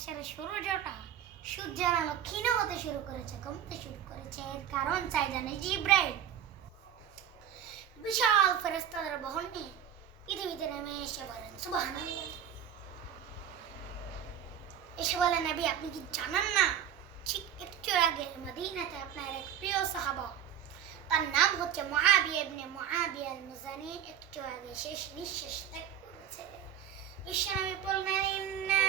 আকাশের সূর্যটা সূর্যের আলো ক্ষীণ হতে শুরু করেছে, কমতে শুরু করেছে। এর কারণ চাই জানে জিব্রাইল বিশাল ফেরেশতাদের বহন নিয়ে পৃথিবীতে নেমে এসে বলেন সুবহানাল্লাহ। এসে বলেন নবী আপনি কি জানেন না ঠিক একটু আগে মদিনাতে আপনার এক প্রিয় সাহাবা, তার নাম হচ্ছে মুআবিয়া ইবনে মুআবিয়া আল-মুজানি, একটু আগে শেষ নিঃশ্বাস ত্যাগ করেছে। বিশ্বনবী বললেন ইন্না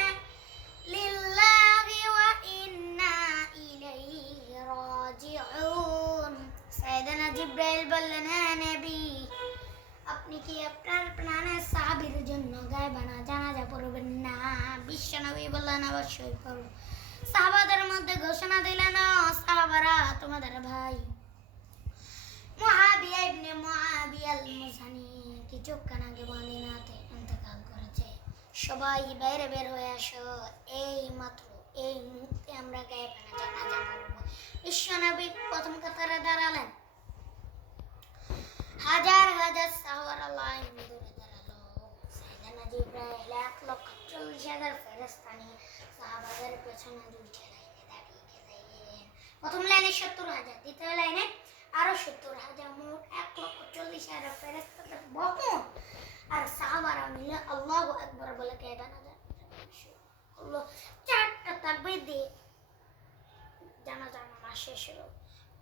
লিল্লাহি ওয়া ইন্না ইলাইহি রাজিউন। সাইয়েদনা জিব্রাইল বললেন হ্যাঁ নবী, আপনি কি আপনার প্রাণের সাহাবীর জন্য গায়বানা জানাজা পড়বেন না? বিশ্বনবী বললেন অবশ্যই পড়ব। সাহাবাদের মধ্যে ঘোষণা দিলেন সাহাবারা তোমাদের ভাই মুআবিয়া ইবনে মুআবিয়া আল-মুজানি কিছুক্ষণ আগে মদিনাতে ইন্তেকাল করেছে। সবাই বাইরে বের হয়ে আসো, এই মাত্র এই মুহূর্তে আমরা গায়বানা জানাজা পড়ব। বিশ্বনবী প্রথম কাতারে দাঁড়ালেন। হাজার হাজার সাহাবারা লাইন ধরে দাঁড়ালো। সাইয়েদনা জিব্রাইল 1,40,000 ফেরেশতা নিয়ে সাহাবাদের পেছনে দুইটা লাইনে দাঁড়িয়ে গেলেন। প্রথম লাইনে 70,000, দ্বিতীয় লাইনে আরো 70,000, মোট 1,40,000 ফেরেশতাদের বহন। আর সাহাবারা মিলে আল্লাহু আকবার বলে গায়বানা জানাজা চারটা তাকবীর দিয়ে জানাজা নামাজ শেষ হলো।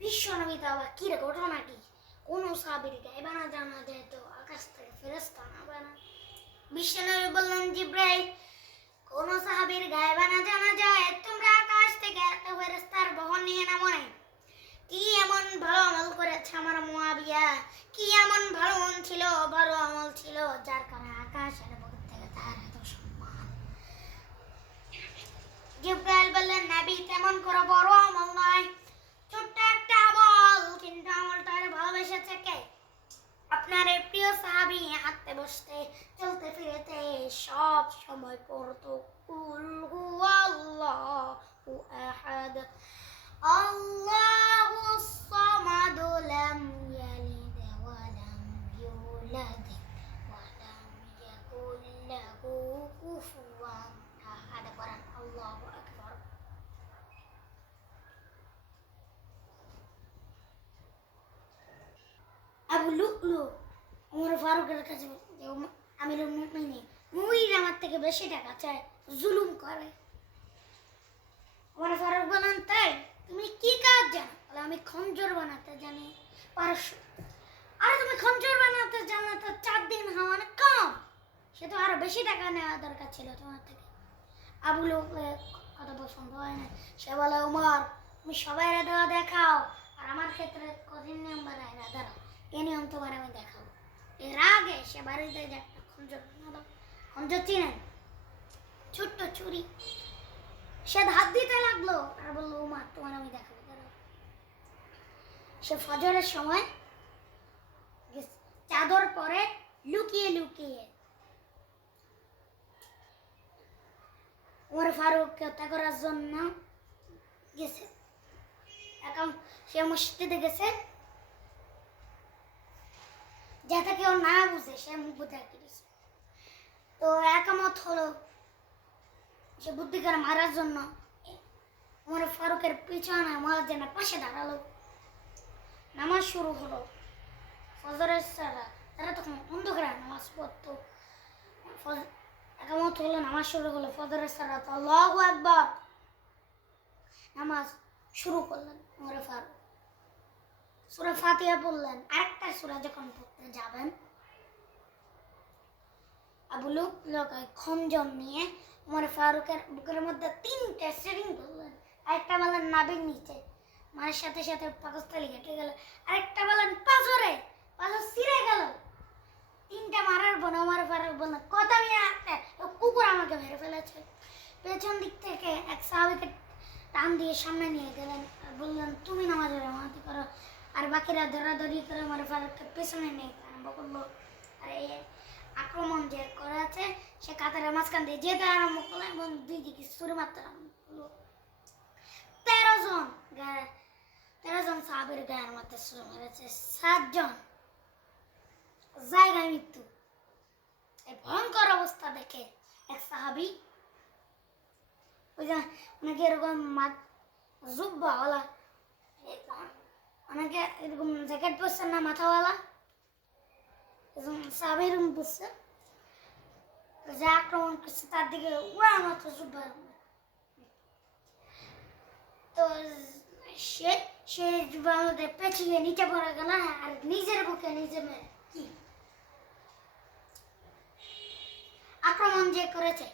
বিশ্বনবী তো আবার কি রে ঘটনা কি, কোন সাহাবীর গায়বানা জানা যায় তো আকাশ থেকে ফেরেশতা নামবে না? বিশ্বনবী বললেন জিব্রাইল কোন সাহাবীর গায়বানা জানা যায় তোমরা আকাশ থেকে এত ফেরেশতার বহন নিয়ে নামো না? কি এমন ভালো আমল করেছে আমার মুআবিয়া, কি এমন ভালো আমল ছিল যার কারণে আকাশের বুক থেকে তার এত সম্মান? জিব্রাইল বললেন নবী তেমন করে বড় আমল নয়, ছোট্ট একটা আমল, কিন্তু আমলটার ভালোবেসেছে কে? আপনার এই প্রিয় সাহাবী হাঁটতে বসতে চলতে ফিরতে সব সময় পড়তো কুল হুয়াল্লাহু আহাদ আল্লাহুস সামাদ লাম ইয়ালিদ ওয়া লাম ইউলাদ ওয়া লাম ইয়াকুল লাহু কুফুয়ান আহাদ। পড়েন আল্লাহু আকবার। আবু লুকলু ওমর ফারুকের কাছে আমিরুল মুমিনিন মুইর আমার থেকে বেশি টাকা চায়, জুলুম করে। ওমর ফারুক বলেন তাই তুমি কি কাজ জানো? বলে আমি খঞ্জর বানাতে জানি। পারস্য আরে তুমি খঞ্জর বানাতে জানো তো 4 দিন হওয়া অনেক কম, সে তো আরো বেশি টাকা নেওয়া দরকার ছিল তোমার থেকে। আবু লুকলুর কথা পছন্দ হয় না, সে বলে ওমর তুমি সবাই দেওয়া দেখাও আর আমার ক্ষেত্রে কঠিন নিয়ম বানায় না, দাঁড়াও এই নিয়ম তোমার আমি দেখাবো। এর আগে সে বাড়িতে যে একটা খঞ্জর বানালো, খঞ্জর চিনেন ছোট্ট ছুরি, সে হাত দিতে লাগলো আর বললো ওমা তোমার আমি দেখাবো, দাঁড়াও। সে ফজরের সময় চাদর পরে লুকিয়ে লুকিয়ে ওমর ফারুককে হত্যা করার জন্য গেছে। এখন সে মসজিদে গেছে যাতে কেউ না বুঝে, সে মুখ বুঝে দিয়েছে। তো একামত হলো, সে বুদ্ধি করে মারার জন্য ওমর ফারুকের পিছনে মুয়াজ্জিনের পাশে দাঁড়ালো। নামাজ শুরু হলো, ফজরের সালাত, তারা তখন অন্ধকারে নামাজ পড়তো। একামত হলো, নামাজ শুরু হলো, ফজরের সালাত, আল্লাহু আকবার, নামাজ শুরু করলেন ওমর ফারুক। সূরা ফাতিহা পড়লেন। আরেকটা সূরা যখন পড়তে যাবেন আবু লুকলুক খঞ্জর নিয়ে ওমর ফারুকের বুকের মধ্যে 3টে সিরিং বললেন। আরেকটা বললেন নাভির নিচে, মায়ের সাথে সাথে পাকস্থলী কেটে গেল। আরেকটা বললেন পাঁজরে, পাঁজর ছিঁড়ে গেল। 3টা মারার পর ওমর ফারুক বললেন কথা নিয়ে আসতে কুকুর আমাকে মেরে ফেলেছে। পেছন দিক থেকে এক সাহাবীকে টান দিয়ে সামনে নিয়ে গেলেন আর বললেন তুমি নামাজের ইমামতি করো। আর বাকিরা ধরাধরি করে ওমর ফারুককে পেছনে নিয়ে আরম্ভ করলো। আর এই আক্রমণ যে করেছে সে কাতারের মাঝখান দিয়ে যেতে আরম্ভ করলো এবং 2 দিকে ছুরি মারতে আরম্ভ করলো। 13 জন সাহাবীর গায়ের মধ্যে ছুরি মেরেছে, 7 জন জায়গায় মৃত্যু। এই ভয়ঙ্কর অবস্থা দেখে এক সাহাবী ওই যে অনেকে এরকম জুব্বাওয়ালা, অনেকে এরকম জ্যাকেট পরছে না মাথাওয়ালা, সাহাবীর পরছে, যে আক্রমণ করছে তার দিকে উড়ার মতো জুব্বা। তো সে সে জুব্বার মধ্যে পেঁচিয়ে নিচে পড়ে গেল আর নিজের বুকে নিজে কি আক্রমণ যে করেছে।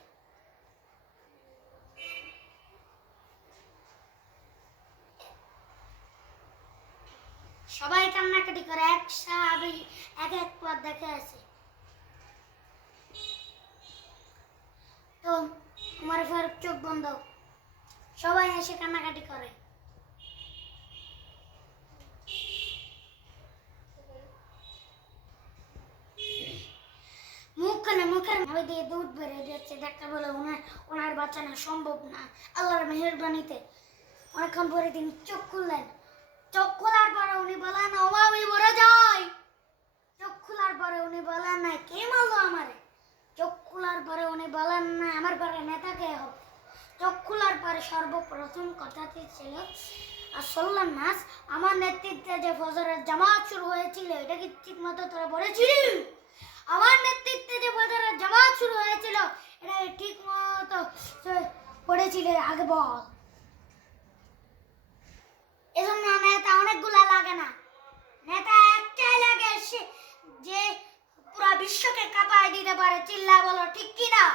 সবাই কান্নাকাটি করে, এক সাহাবী এক এক পথ দেখে আছে। তো উমর ফারুক চোখ বন্ধ, সবাই এসে কান্নাকাটি করে। মুখের নাভি দিয়ে দুধ বেরিয়ে যাচ্ছে। ডাক্তার বলে ওনার বাঁচানো সম্ভব না। আল্লাহর মেহেরবানিতে অনেকক্ষণ পরে তিনি চোখ খুললেন। চোখ খোলার পরে উনি বলেন, ওমা আমি মরে যাই। চোখ খোলার পরে উনি বলেন না কে মারলো আমারে। চোখ খোলার পরে উনি বলেন না আমার ঘরে নেতা কে হবে। চোখ খোলার পরে সর্বপ্রথম কথাটি ছিল আসল্লাহ নাস, আমার নেতৃত্বে যে ফজরের জামাত শুরু হয়েছিল এটা কি ঠিক মতো তোরা পড়েছিলি? আমার নেতৃত্বে যে ফজরের জামাত শুরু হয়েছিল এটা ঠিক মতো পড়েছিলে আগে বল। এজন্য নেতা অনেকগুলা লাগে না, নেতা একটাই লাগে যে পুরো বিশ্বকে কাঁপায় দিতে পারে। চিল্লা বলো ঠিক কি না?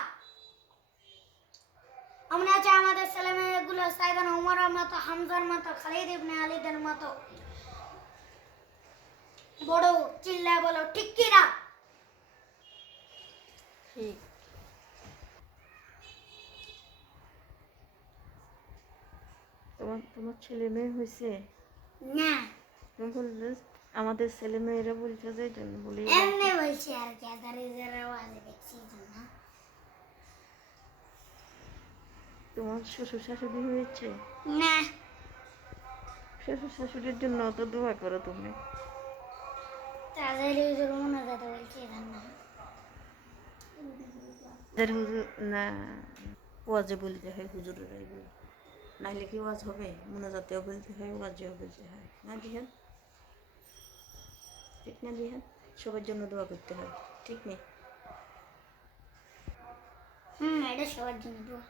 আমরা আছে আমাদের ছেলেমেয়েগুলো সাইদানা উমরের মতো, হামজার মতো, খালিদ ইবনে আলীদের মতো বড়। চিল্লা বলো ঠিক কি না? ঠিক। তোমার ছেলে মেয়ে হয়েছে না, তুমি বললে আমাদের ছেলে মেয়েরা বলছে যে এই জন্য বলি এমনি বলছি আর কি, আদারিদের আওয়াজে দেখছি জন্য। তোমার শ্বশুর শাশুড়ি হয়েছে? না, শ্বশুর শাশুড়ির জন্য তো দোয়া করো তুমি। তাদের মনে কথা বলছি জন্য। হুজুর না, ওয়াজে বলতে হয়, হুজুরেরাই বলে, নাইলে কি ওয়াজ হবে? মোনাজাতেও বলতে হয়, ওয়াজেও বলতে হয় না দিহান? ঠিক না দিহান? সবার জন্য দোয়া করতে হয়, ঠিক নেই? এটা সবার জন্য দোয়া।